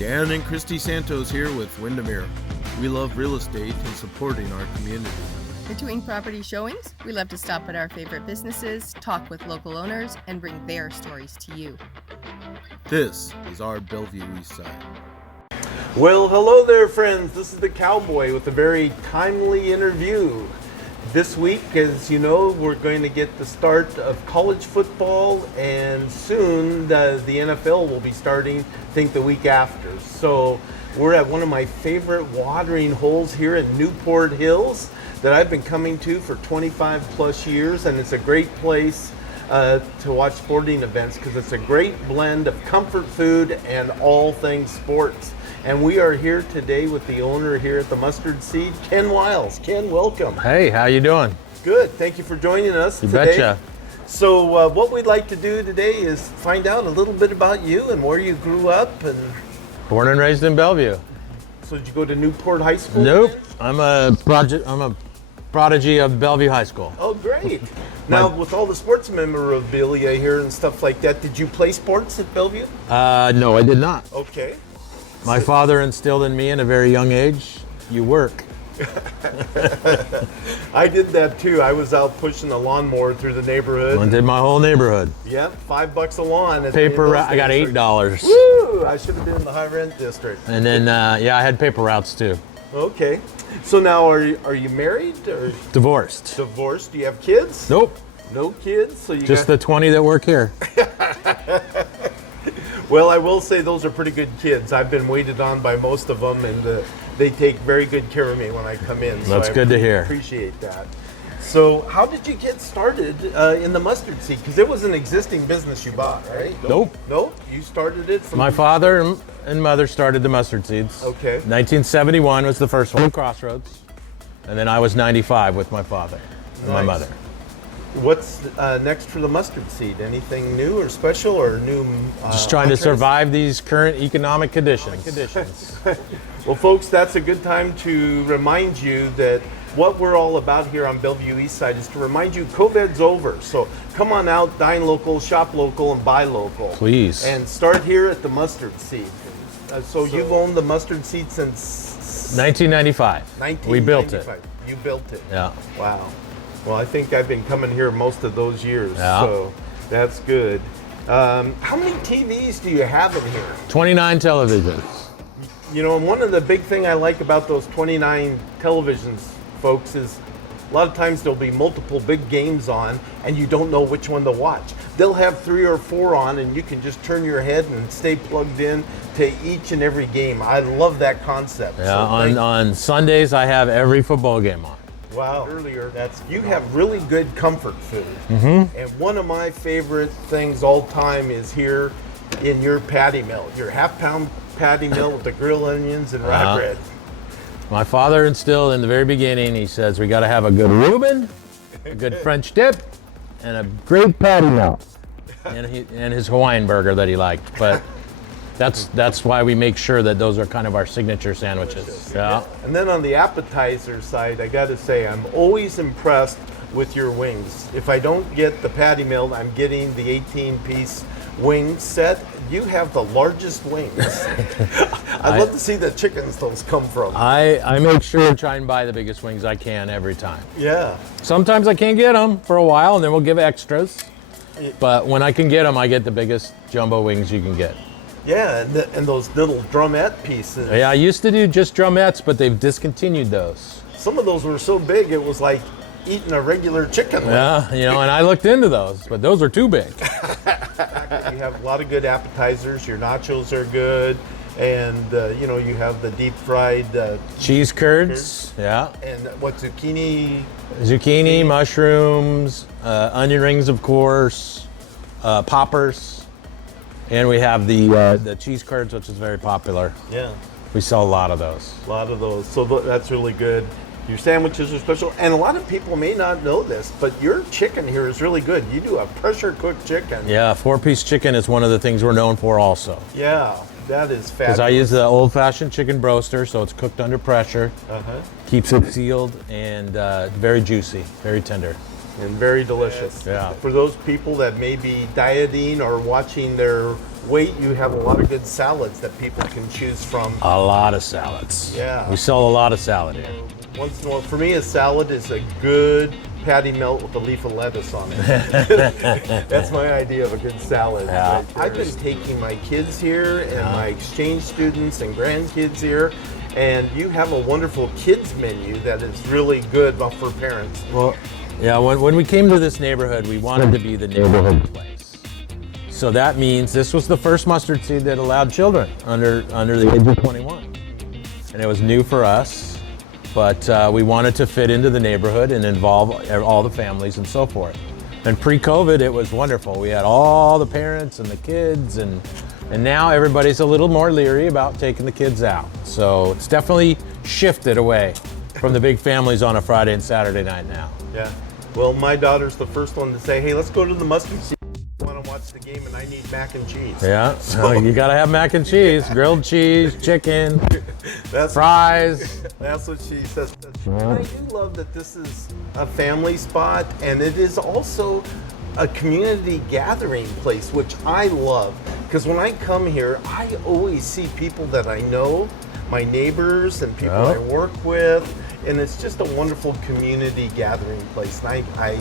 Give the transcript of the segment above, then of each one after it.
Dan and Christy Santos here with Windermere. We love real estate and supporting our community. Between property showings, we love to stop at our favorite businesses, talk with local owners, and bring their stories to you. This is our Bellevue East Side. Well, hello there, friends. This is the Cowboy with a very timely interview. This week, as you know, we're going to get the start of college football, and soon the NFL will be starting, I think, the week after. So we're at one of my favorite watering holes here in Newport Hills that I've been coming to for 25 plus years, and it's a great place to watch sporting events because it's a great blend of comfort food and all things sports. And we are here today with the owner here at the Mustard Seed, Ken Wiles. Ken, welcome. Hey, how you doing? Good. Thank you for joining us You today. betcha. So what we'd like to do today is find out a little bit about you and where you grew up. And Born and raised in Bellevue. so did you go to Newport High School? Nope. I'm a prodigy of Bellevue High School. Oh, great. Now, with all the sports memorabilia here and stuff like that, did you play sports at Bellevue? No, I did not. Okay. My father instilled in me in a very young age, you work. I did that too. I was out pushing a lawnmower through the neighborhood. I did my whole neighborhood. Yep, $5 a lawn. I got $8. Woo! I should have been in the high rent district. And then, I had paper routes too. Okay. So now, are you married or Divorced. divorced? Do you have kids? Nope. No kids. So you Just the 20 that work here. Well, I will say those are pretty good kids. I've been waited on by most of them, and they take very good care of me when I come in. So That's good to hear. Appreciate that. So, how did you get started in the mustard seed? Because it was an existing business you bought, right? Nope. Nope. You started it from My father and mother started the Mustard Seeds. Okay. 1971 was the first one, Crossroads. And then I was 95 with my father and my Nice. mother. What's next for the mustard seed? Anything new or special or new? Just trying to entrees? survive these current economic conditions. Well, folks, that's a good time to remind you that what we're all about here on Bellevue East Side is to remind you COVID's over. So come on out, dine local, shop local, and buy local. Please. And start here at the Mustard Seed. So you've owned the Mustard Seed since 1995. 1995. We built it. You built it. Yeah. Wow. Well, I think I've been coming here most of those years. Yeah. So that's good. How many TVs do you have in here? 29 televisions. You know, and one of the big thing I like about those 29 televisions, folks, is a lot of times there'll be multiple big games on and you don't know which one to watch. They'll have 3 or 4 on and you can just turn your head and stay plugged in to each and every game. I love that concept. Yeah, So on Sundays I have every football game on. wow. Earlier, you have really good comfort food. Mm-hmm. And one of my favorite things all time is here in your patty melt, your half-pound patty melt with the grilled onions and rye bread. My father instilled in the very beginning, he says we got to have a good Reuben, a good French dip, and a great patty melt. And his Hawaiian burger that he liked. But that's why we make sure that those are kind of our signature sandwiches. Yeah. And then on the appetizer side, I got to say, I'm always impressed with your wings. If I don't get the patty melt, I'm getting the 18-piece wing set. You have the largest wings. I'd love to see the chickens those come from. I make sure to try and buy the biggest wings I can every time. Yeah. Sometimes I can't get them for a while, and then we'll give extras. But when I can get them, I get the biggest jumbo wings you can get. Yeah, and those little drumette pieces. Yeah, I used to do just drumettes, but they've discontinued those. Some of those were so big, it was like eating a regular chicken wing. Yeah, and I looked into those, but those are too big. You have a lot of good appetizers. Your nachos are good. And, you have the deep fried Cheese curds, yeah. and what, zucchini? Zucchini, mushrooms, onion rings, of course, poppers. And we have the cheese curds, which is very popular. Yeah, We sell a lot of those. a lot of those. So that's really good. Your sandwiches are special. And a lot of people may not know this, but your chicken here is really good. You do a pressure cooked chicken. Yeah, 4-piece chicken is one of the things we're known for also. Yeah, that is fabulous. Because I use the old-fashioned chicken broaster, so it's cooked under pressure. Uh-huh. Keeps it sealed and very juicy, very tender. and very delicious. Yeah. For those people that may be dieting or watching their weight, you have a lot of good salads that people can choose from. A lot of salads. Yeah. We sell a lot of salad here. Once in a while, for me, a salad is a good patty melt with a leaf of lettuce on it. That's my idea of a good salad. Yeah. Right there. I've been taking my kids here and my exchange students and grandkids here, and you have a wonderful kids menu that is really good for parents. Well, yeah, when we came to this neighborhood, we wanted to be the neighborhood place. So that means this was the first mustard seed that allowed children under the age of 21. And it was new for us. But we wanted to fit into the neighborhood and involve all the families and so forth. And pre-COVID, it was wonderful. We had all the parents and the kids, and now everybody's a little more leery about taking the kids out. So it's definitely shifted away from the big families on a Friday and Saturday night now. Yeah. Well, my daughter's the first one to say, hey, let's go to the mustard seed. I want to watch the game and I need mac and cheese. Yeah, so you gotta have mac and cheese, grilled cheese, chicken, fries. That's what she says. I do love that this is a family spot, and it is also a community gathering place, which I love. Because when I come here, I always see people that I know, my neighbors and people I work with, and it's just a wonderful community gathering place. And I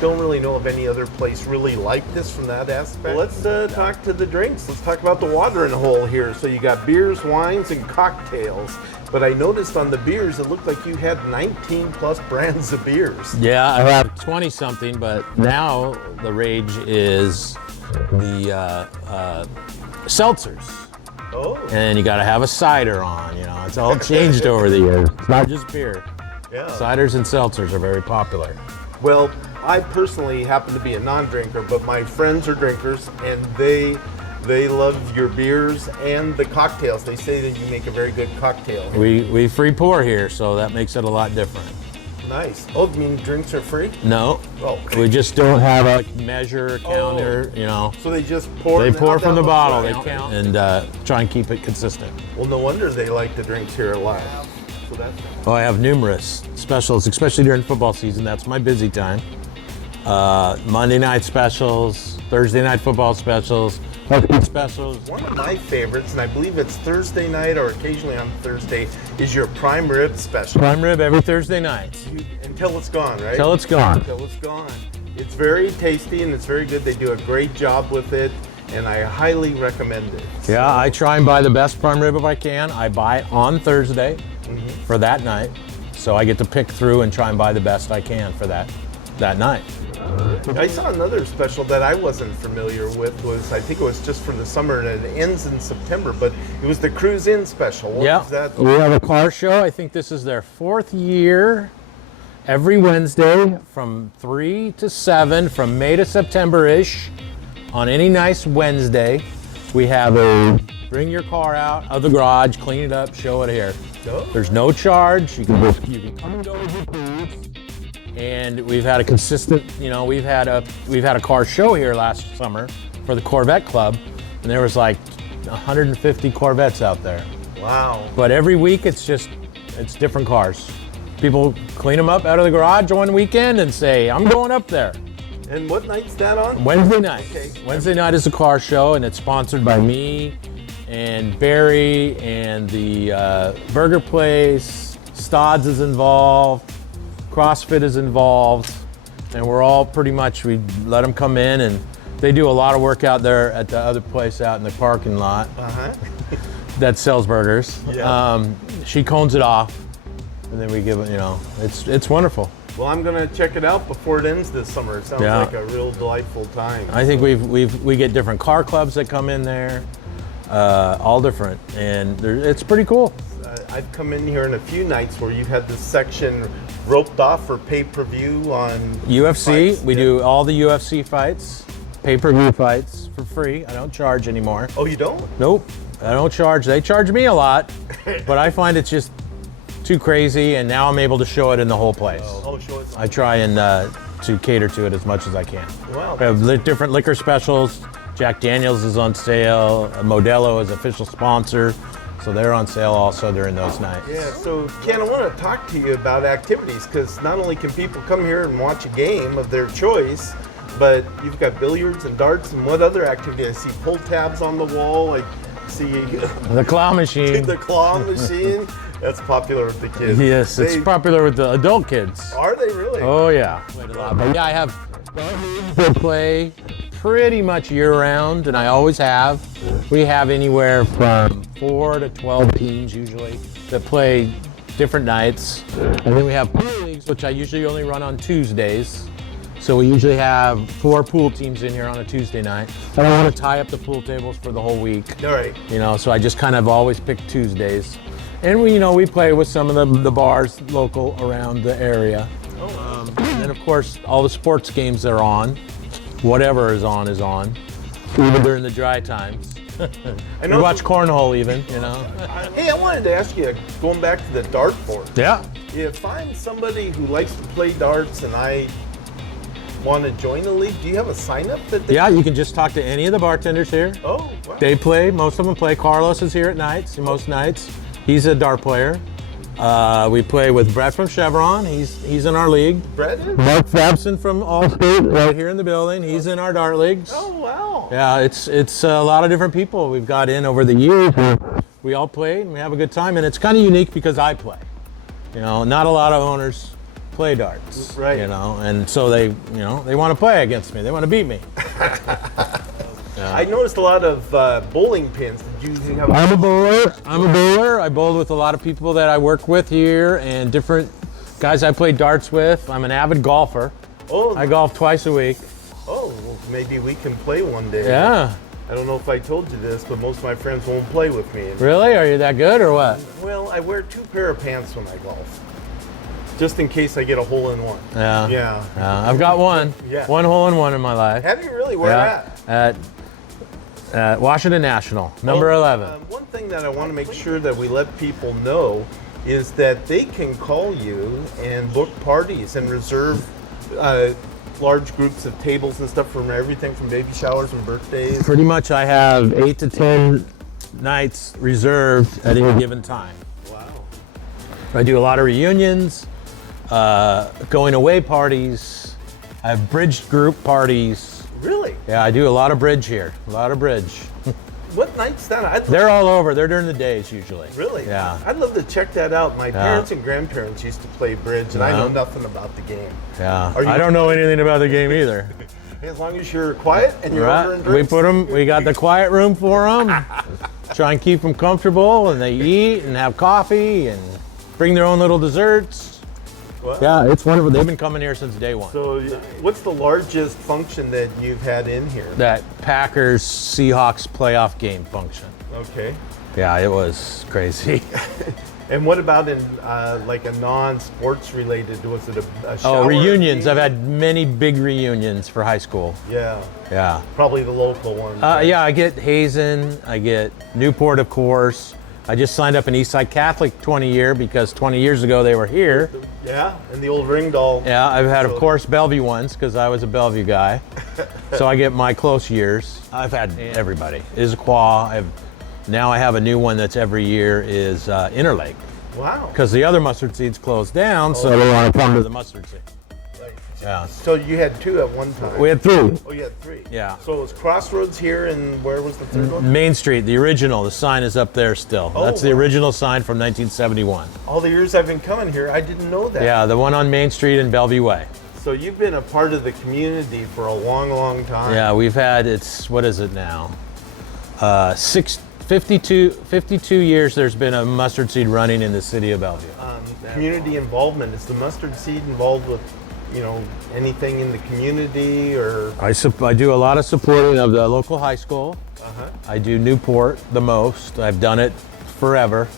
don't really know of any other place really like this from that aspect. Let's talk to the drinks. Let's talk about the watering hole here. So you got beers, wines, and cocktails. But I noticed on the beers, it looked like you had 19 plus brands of beers. Yeah, I have 20 something, but now the rage is the seltzers. Oh. And you gotta have a cider on, you know, it's all changed over the years. It's not just beer. Yeah. Ciders and seltzers are very popular. Well, I personally happen to be a non-drinker, but my friends are drinkers, and they love your beers and the cocktails. They say that you make a very good cocktail. We free pour here, so that makes it a lot different. Nice. Oh, you mean drinks are free? No, Oh. we just don't have a measure, counter, you know. So they just pour. They pour from the bottle, Right. they count, and try and keep it consistent. Well, no wonder they like the drinks here a lot. So that's Oh, I have numerous specials, especially during football season. That's my busy time. Monday night specials, Thursday night football specials, specials. one of my favorites, and I believe it's Thursday night or occasionally on Thursday, is your prime rib special. Prime rib every Thursday night. Until it's gone, right? Till it's gone. Until it's gone. It's very tasty and it's very good. They do a great job with it, and I highly recommend it. Yeah, I try and buy the best prime rib if I can. I buy it on Thursday for that night. So I get to pick through and try and buy the best I can for that night. I saw another special that I wasn't familiar with. I think it was just for the summer, and it ends in September, but it was the Cruise In special. What Yeah, was that? we have a car show. I think this is their 4th year. Every Wednesday from 3 to 7, from May to September-ish, on any nice Wednesday, we have a bring your car out of the garage, clean it up, show it here. Oh. There's no charge. You can come and go as you please. And we've had a consistent, you know, we've had a car show here last summer for the Corvette Club, and there was like 150 Corvettes out there. Wow. But every week it's different cars. People clean them up out of the garage one weekend and say, I'm going up there. And what night's that on? Wednesday night. Okay. Wednesday night is a car show, and it's sponsored by me and Barry and the Burger Place. Stodds is involved. CrossFit is involved, and we're all pretty much, we let them come in, and they do a lot of work out there at the other place out in the parking lot that sells burgers. Yeah. She cones it off, and then we give it, you know, it's wonderful. Well, I'm gonna check it out before it ends this summer. It sounds Yeah. like a real delightful time. I think we get different car clubs that come in there, all different, and it's pretty cool. I've come in here in a few nights where you've had this section roped off for pay-per-view on UFC, fights. we Yeah. do all the UFC fights, pay-per-view fights for free. I don't charge anymore. Oh, you don't? Nope, I don't charge. They charge me a lot, but I find it's just too crazy, and now I'm able to show it in the whole place. Oh, show it. I try and to cater to it as much as I can. Wow. We have different liquor specials. Jack Daniels is on sale. Modelo is official sponsor. So they're on sale also during those nights. Yeah, so Ken, I want to talk to you about activities, because not only can people come here and watch a game of their choice, but you've got billiards and darts, and what other activity? I see pull tabs on the wall. I see The claw machine. the claw machine. That's popular with the kids. Yes, it's popular with the adult kids. Are they really? Oh yeah. But yeah, I have that play pretty much year-round, and I always have. We have anywhere from 4 to 12 teams usually that play different nights. And then we have pool leagues, which I usually only run on Tuesdays. So we usually have 4 pool teams in here on a Tuesday night. I don't want to tie up the pool tables for the whole week. All right. You know, so I just kind of always pick Tuesdays. And we play with some of the bars local around the area. And then of course, all the sports games are on. Whatever is on, even during the dry times. We watch cornhole even, you know. Hey, I wanted to ask you, going back to the dartboard. Yeah. If I'm somebody who likes to play darts and I want to join a league, do you have a sign up that they... Yeah, you can just talk to any of the bartenders here. Oh, wow. They play, most of them play. Carlos is here at nights, most nights. He's a dart player. We play with Brett from Chevron. He's in our league. Brett is? Mark Fabson from Allstate, right here in the building. He's in our dart leagues. Oh, wow. Yeah, it's a lot of different people we've got in over the years. We all play and we have a good time, and it's kind of unique because I play. You know, not a lot of owners play darts. Right. You know, and so they want to play against me. They want to beat me. I noticed a lot of bowling pins. Did you have... I'm a bowler. I bowled with a lot of people that I work with here and different guys I play darts with. I'm an avid golfer. Oh, I golf twice a week. well, maybe we can play one day. Yeah. I don't know if I told you this, but most of my friends won't play with me. Really? Are you that good or what? Well, I wear 2 pair of pants when I golf, just in case I get a hole in one. Yeah. Yeah. I've got one. Yeah. One hole in one in my life. Have you really? Where at? At Washington National, number 11. One thing that I want to make sure that we let people know is that they can call you and book parties and reserve large groups of tables and stuff from everything from baby showers and birthdays. Pretty much I have 8 to 10 nights reserved at any given time. Wow. I do a lot of reunions, going away parties. I have bridge group parties. Really? Yeah, I do a lot of bridge here. A lot of bridge. What night's that? They're all over. They're during the days usually. Really? Yeah. I'd love to check that out. My parents and grandparents used to play bridge, and I know nothing about the game. Yeah. Are you- I don't know anything about the game either. As long as you're quiet and you're ordering Right. drinks. We got the quiet room for them. Try and keep them comfortable, and they eat and have coffee and bring their own little desserts. Wow. Yeah, it's wonderful. They've been coming here since day one. So, what's the largest function that you've had in here? That Packers Seahawks playoff game function. Okay. Yeah, it was crazy. And what about in like a non-sports related? Was it a shower? Oh, reunions. game? I've had many big reunions for high school. Yeah. Yeah. Probably the local ones. Yeah, I get Hazen. I get Newport, of course. I just signed up an Eastside Catholic 20 year because 20 years ago they were here. Yeah, and the old ring doll. Yeah, I've had, of course, Bellevue ones because I was a Bellevue guy. So I get my close years. I've had everybody. Issaquah. Now I have a new one that's every year is Interlake Wow. because the other mustard seeds closed down, so they want to come to the mustard seed. Right. Yeah. So you had 2 at one time. We had 3. Oh, you had 3. Yeah. So it was Crossroads here, and where was the third one? Main Street, the original. The sign is up there still. Oh, That's the wow. original sign from 1971. All the years I've been coming here, I didn't know that. Yeah, the one on Main Street in Bellevue Way. So you've been a part of the community for a long, long time. Yeah, we've had, what is it now? 52 years there's been a mustard seed running in the city of Bellevue. Community involvement. Is the mustard seed involved with, anything in the community or? I do a lot of supporting of the local high school. Uh-huh. I do Newport the most. I've done it forever.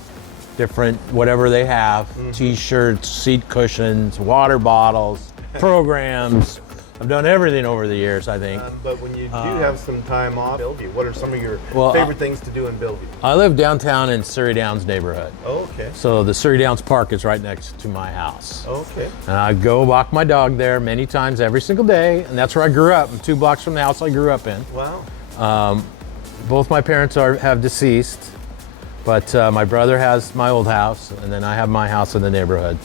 Different, whatever they have, T-shirts, seat cushions, water bottles, programs. I've done everything over the years, I think. But when you do have some time off Bellevue, what are some of your Well, favorite things to do in Bellevue? I live downtown in Surrey Downs neighborhood. Oh, okay. So the Surrey Downs Park is right next to my house. Okay. And I go walk my dog there many times every single day, and that's where I grew up. I'm 2 blocks from the house I grew up in. Wow. Both my parents have deceased, But my brother has my old house, and then I have my house in the neighborhood.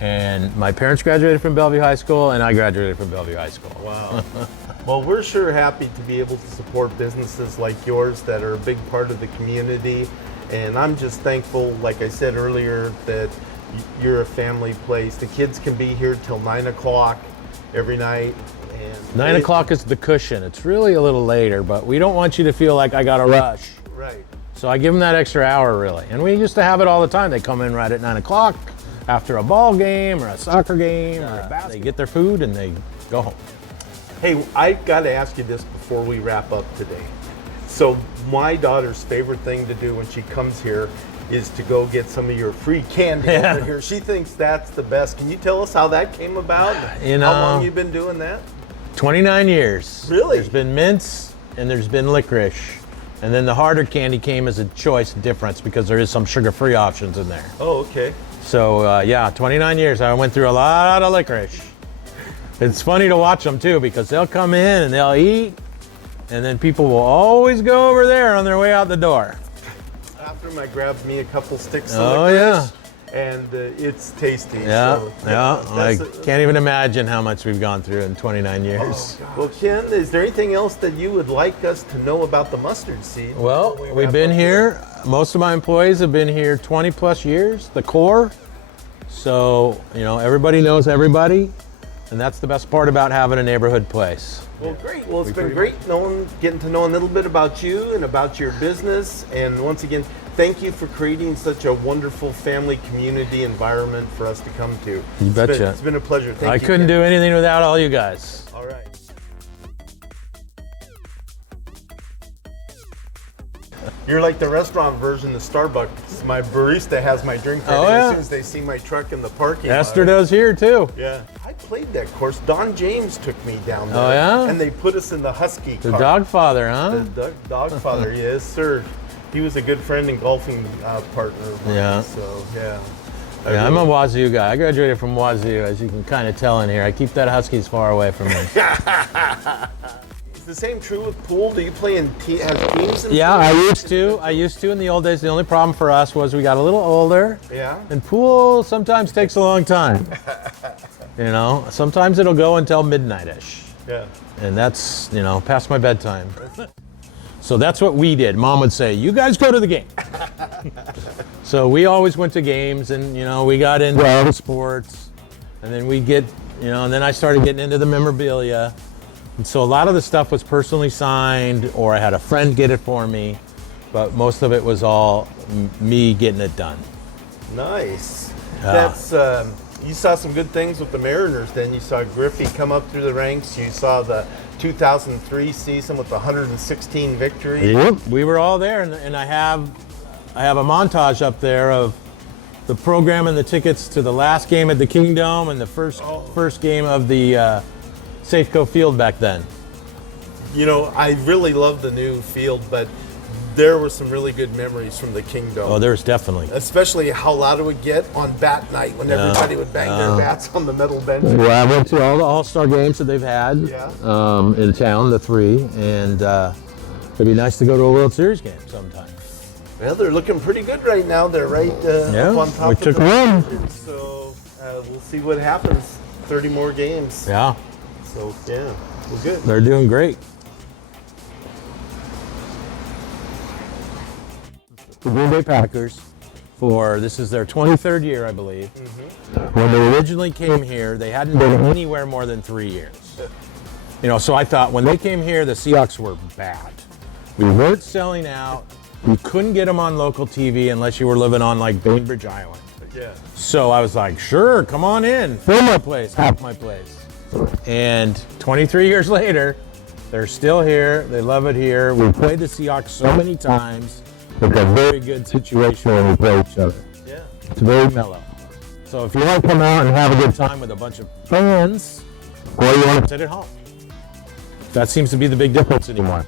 And my parents graduated from Bellevue High School, and I graduated from Bellevue High School. Wow. Well, we're sure happy to be able to support businesses like yours that are a big part of the community. And I'm just thankful, like I said earlier, that you're a family place. The kids can be here till 9 o'clock every night. And 9 o'clock is the cushion. It's really a little later, but we don't want you to feel like I got to rush. Right. So I give them that extra hour, really. And we used to have it all the time. They come in right at 9 o'clock after a ball game or a soccer game or a basketball. They get their food and they go home. Hey, I got to ask you this before we wrap up today. So my daughter's favorite thing to do when she comes here is to go get some of your free candy over here. She thinks that's the best. Can you tell us how that came about? You know, how long you've been doing that? 29 years. Really? There's been mints and there's been licorice. And then the harder candy came as a choice difference because there is some sugar-free options in there. Oh, okay. So yeah, 29 years. I went through a lot of licorice. It's funny to watch them too because they'll come in and they'll eat, and then people will always go over there on their way out the door. Bathroom, I grabbed me a couple sticks of Oh licorice, yeah. and it's tasty. Yeah, so, yeah. I that's can't even imagine how much we've gone through in 29 years. Well, Ken, is there anything else that you would like us to know about the mustard seed? Well, before we we've wrap been up here. Most of my employees have been here 20 plus years, the core. So, you know, everybody knows everybody. And that's the best part about having a neighborhood place. Well, great. Well, it's been great getting to know a little bit about you and about your business. And once again, thank you for creating such a wonderful family community environment for us to come to. You betcha. It's been a pleasure. Thank I you. couldn't Ken. do anything without all you guys. All right. You're like the restaurant version of Starbucks. My barista has my drink ready as soon as they see my truck in the parking lot. Esther does here too. Yeah. I played that course. Don James took me down there. Oh, yeah? And they put us in the Husky The car. dog father, huh? The dog father, yes, sir. He was a good friend and golfing partner of mine. Yeah. So, yeah. Yeah, I'm a Wazoo guy. I graduated from Wazoo, as you can kind of tell in here. I keep that Huskies far away from me. Is the same true with pool? Do you play in as teams? In Yeah, pool? I used to in the old days. The only problem for us was we got a little older. Yeah. And pool sometimes takes a long time. You know, sometimes it'll go until midnight-ish. Yeah. And that's, you know, past my bedtime. So that's what we did. Mom would say, you guys go to the game. So we always went to games and, you know, we got into all the sports. And then we'd get, you know, and then I started getting into the memorabilia. And so a lot of the stuff was personally signed or I had a friend get it for me. But most of it was all me getting it done. Nice. Yeah. That's, you saw some good things with the Mariners then. You saw Griffey come up through the ranks. You saw the 2003 season with 116 victories. Yep. We were all there, and I have a montage up there of the program and the tickets to the last game at the Kingdom and the first game of the Safeco Field back then. You know, I really love the new field, but there were some really good memories from the Kingdom. Oh, there's definitely. Especially how loud it would get on bat night when everybody would bang their bats on the metal bench. Well, I went to all the All-Star games that they've had in town, the three, and it'd be nice to go to a World Series game sometime. Well, they're looking pretty good right now. They're right up on top we of took the one. division. So we'll see what happens. 30 more games. Yeah, So, yeah, we're good. they're doing great. The Green Bay Packers, this is their 23rd year, I believe. When they originally came here, they hadn't been anywhere more than 3 years. You know, so I thought when they came here, the Seahawks were bad. We weren't selling out. You couldn't get them on local TV unless you were living on like Bainbridge Island. Yeah. So I was like, sure, come on in, fill my place, half my place. And 23 years later, they're still here. They love it here. We played the Seahawks so many times. It's a very good situation when we play each other. Yeah. It's very mellow. So if you want to come out and have a good time with a bunch of fans, or you want to sit at home. That seems to be the big difference anymore.